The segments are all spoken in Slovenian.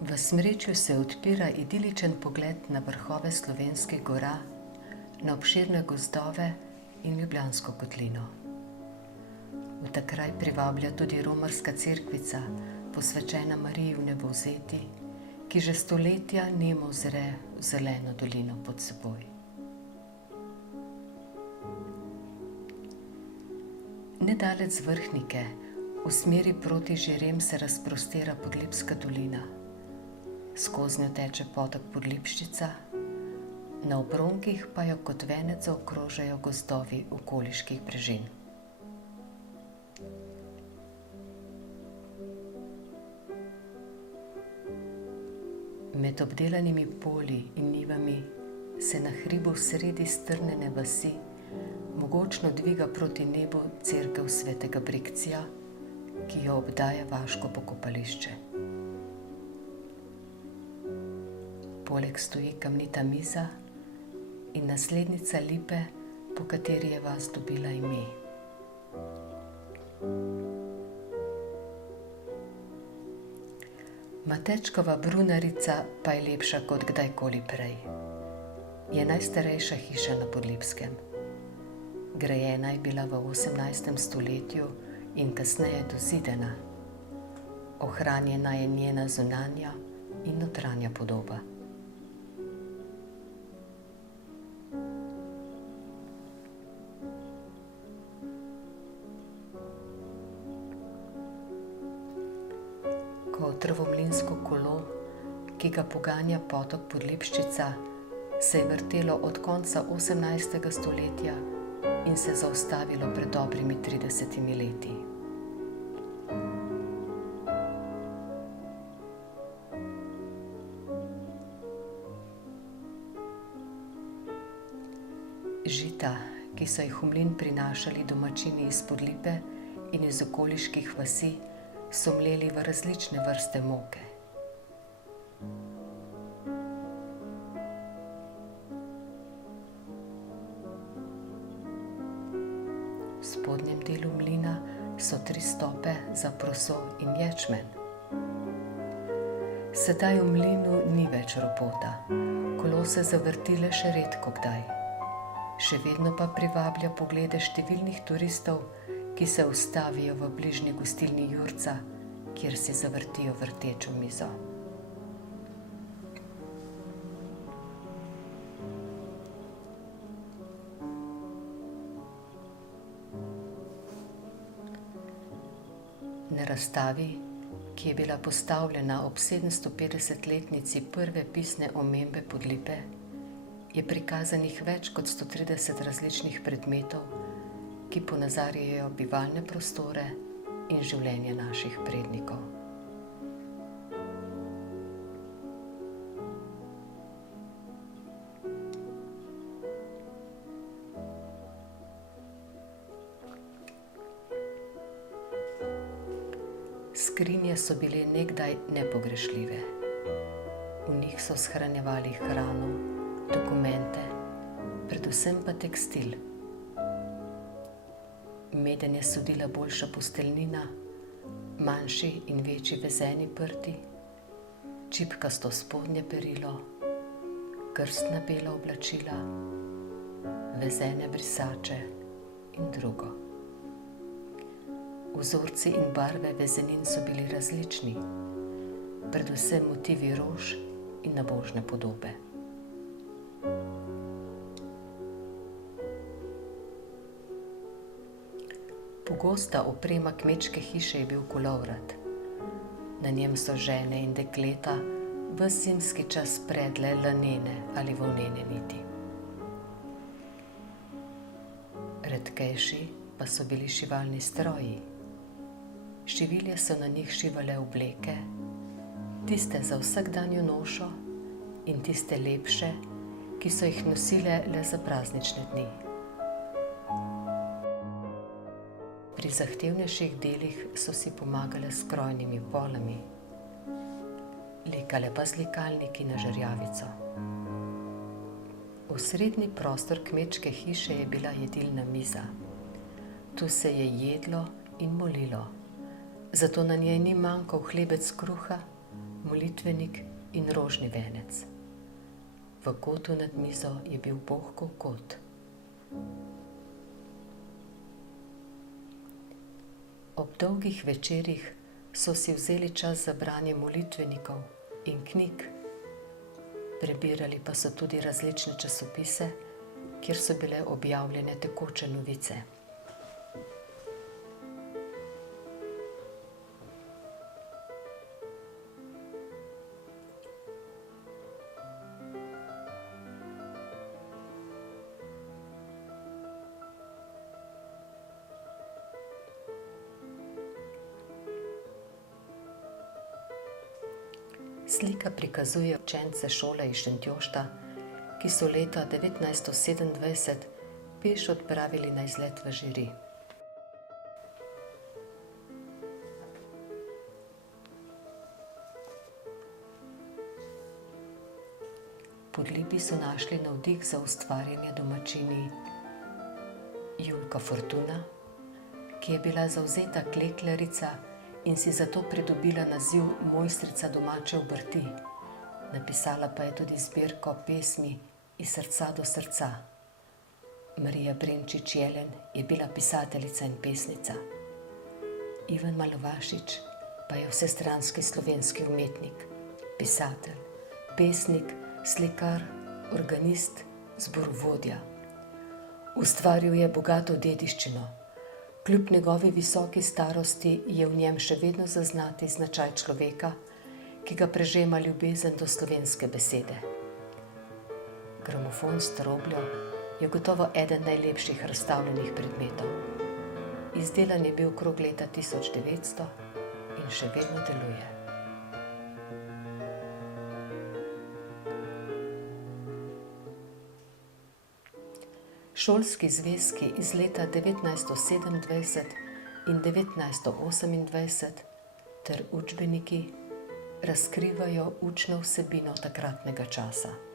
V Smrečju se odpira idiličen pogled na vrhove slovenskih gora, na obširne gozdove in Ljubljansko kotlino. V ta kraj privablja tudi romarska cerkvica, posvečena Mariji Vnebovzeti, ki že stoletja nemo zre v zeleno dolino pod seboj. Nedaleč z Vrhnike, v smeri proti Žirem se razprostira Podlipska dolina. Skoznjo teče potok Podlipščica, na obronkih pa jo kot venec zaokrožajo gozdovi okoliških brežin. Med obdelanimi polji in njivami se na hribu sredi strnjene vasi mogočno dviga proti nebu cerkev svetega Brikcija, ki jo obdaja vaško pokopališče. Poleg stoji kamnita miza in naslednica lipe, po kateri je vas dobila ime. Matečkova brunarica pa je lepša kot kdajkoli prej. Je najstarejša hiša na Podlipskem. Grajena je bila v 18. stoletju in kasneje dozidana. Ohranjena je njena zunanja in notranja podoba. Otrovomlinsko kolo, ki ga poganja potok Podlipščica, se je vrtelo od konca 18. stoletja in se zaustavilo pred dobrimi 30 leti. Žita, ki so jih v mlin prinašali domačini iz Podlipe in iz okoliških vasi, so mleli v različne vrste moke. V spodnjem delu mlina so 3 stope za proso in ječmen. Sedaj v mlinu ni več ropota, kolo se zavrti le še redko kdaj. Še vedno pa privablja poglede številnih turistov, ki se ustavijo v bližnji gostilni Jurca, kjer si zavrtijo vrtečo mizo. Na razstavi, ki je bila postavljena ob 750-letnici prve pisne omembe Podlipe, je prikazanih več kot 130 različnih predmetov, ki ponazarjajo bivalne prostore in življenje naših prednikov. Skrinje so bile nekdaj nepogrešljive. V njih so shranjevali hrano, dokumente, predvsem pa tekstil. Meden je sodila boljša posteljnina, manjši in večji vezeni prti, čipkasto spodnje perilo, krstna bela oblačila, vezene brisače in drugo. Vzorci in barve vezenin so bili različni, predvsem motivi rož in nabožne podobe. Pogosta oprema kmečke hiše je bil kolovrat. Na njem so žene in dekleta ves zimski čas predle lanene ali volnene niti. Redkejši pa so bili šivalni stroji. Šivilje so na njih šivale obleke, tiste za vsakdanjo nošo in tiste lepše, ki so jih nosile le za praznične dni. Pri zahtevnejših delih so si pomagale s krojnimi polami, likale pa z likalniki na žerjavico. Osrednji prostor kmečke hiše je bila jedilna miza. Tu se je jedlo in molilo, zato na njej ni manjkal hlebec kruha, molitvenik in rožni venec. V kotu nad mizo je bil Bohkov kot. Ob dolgih večerih so si vzeli čas za branje molitvenikov in knjig, prebirali pa so tudi različne časopise, kjer so bile objavljene tekoče novice. Slika prikazuje učence šole iz Šentjošta, ki so leta 1927 peš odpravili na izlet v Žiri. Pod lipi so našli navdih za ustvarjanje domačini Julka Fortuna, ki je bila zavzeta klekljarica in si zato pridobila naziv mojstrica domače obrti. Napisala pa je tudi zbirko pesmi Iz srca do srca. Marija Brenčič Jelen je bila pisateljica in pesnica. Ivan Malovašič pa je vsestranski slovenski umetnik, pisatelj, pesnik, slikar, organist, zborovodja. Ustvaril je bogato dediščino. Kljub njegovi visoki starosti je v njem še vedno zaznati značaj človeka, ki ga prežema ljubezen do slovenske besede. Gramofon s trobljo je gotovo eden najlepših razstavljenih predmetov. Izdelan je bil okrog leta 1900 in še vedno deluje. Šolski zvezki iz leta 1927 in 1928 ter učbeniki razkrivajo učno vsebino takratnega časa.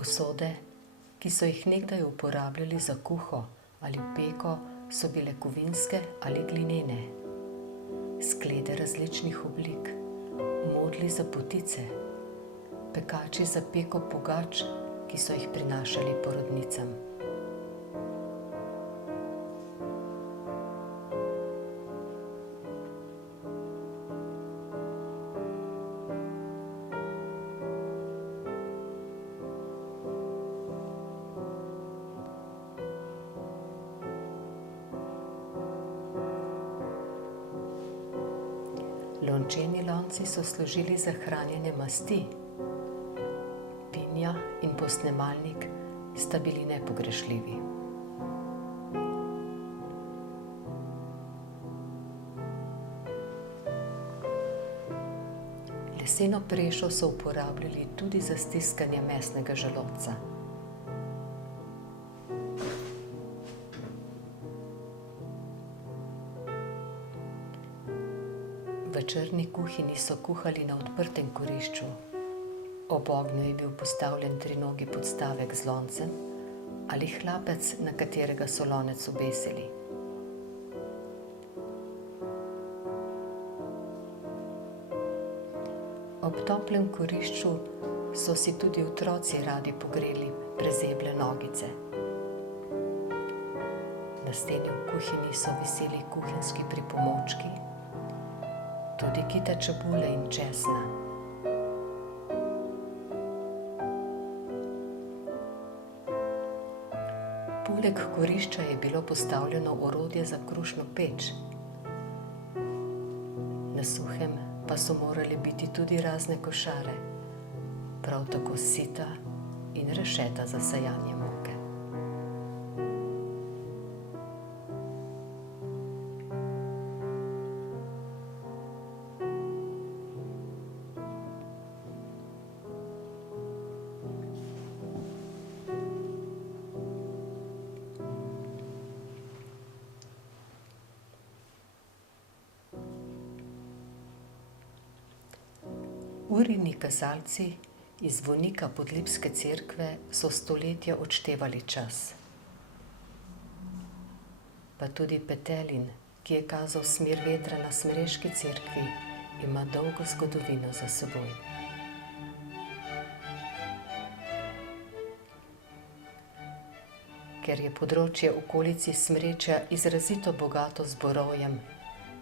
Posode, ki so jih nekdaj uporabljali za kuho ali peko, so bile kovinske ali glinene. Sklede različnih oblik, modli za potice, pekači za peko pogač, ki so jih prinašali porodnicam. Lončeni lonci so služili za hranjenje masti. Pinja in posnemalnik sta bili nepogrešljivi. Leseno prešo so uporabljali tudi za stiskanje mesnega želodca. V črni kuhinji so kuhali na odprtem kurišču. Ob ognju je bil postavljen trinogi podstavek z loncem ali hlapec, na katerega so lonec obesili. Ob toplem kurišču so si tudi otroci radi pogreli prezeble nogice. Na steni v kuhinji so viseli kuhinjski pripomočki, tudi kita čebule in česna. Poleg kurišča je bilo postavljeno orodje za krušno peč. Na suhem pa so morali biti tudi razne košare, prav tako sita in rešeta za sajanje moke. Urini kazalci iz zvonika Podlipske cerkve so stoletja odštevali čas. Pa tudi petelin, ki je kazal smer vetra na Smreški cerkvi, ima dolgo zgodovino za seboj. Ker je področje okolici Smrečja izrazito bogato z borovjem,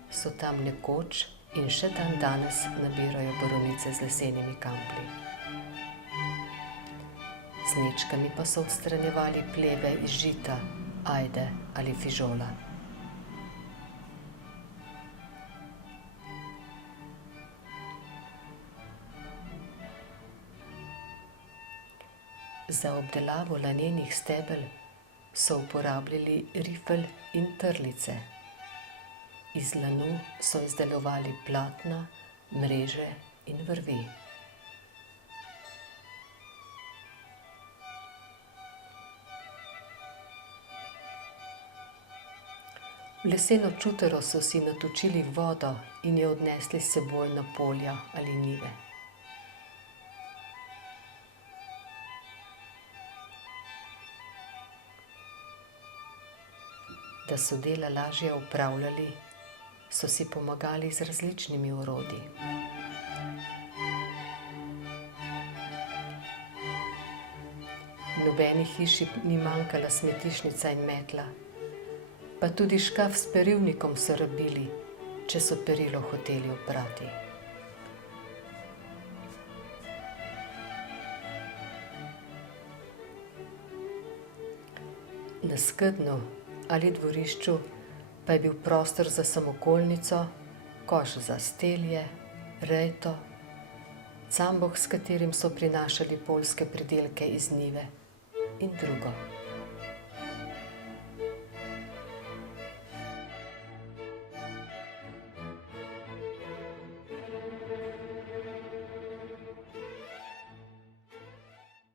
so tam nekoč in še dandanes nabirajo borovnice z lesenimi kamplji. Z nečkami pa so odstranjevali pleve iz žita, ajde ali fižola. Za obdelavo lanenih stebel so uporabljali rifelj in trlice. Iz lanu so izdelovali platna, mreže in vrvi. V leseno čutaro so si natočili vodo in jo odnesli s seboj na polja ali njive. Da so dela lažje opravljali, so si pomagali z različnimi orodji. V nobeni hiši ni manjkala smetišnica in metla, pa tudi škaf s perilnikom so rabili, če so perilo hoteli oprati. Na skednju ali dvorišču pa je bil prostor za samokolnico, koš za stelje, rejto, camboh, s katerim so prinašali poljske pridelke iz njive in drugo.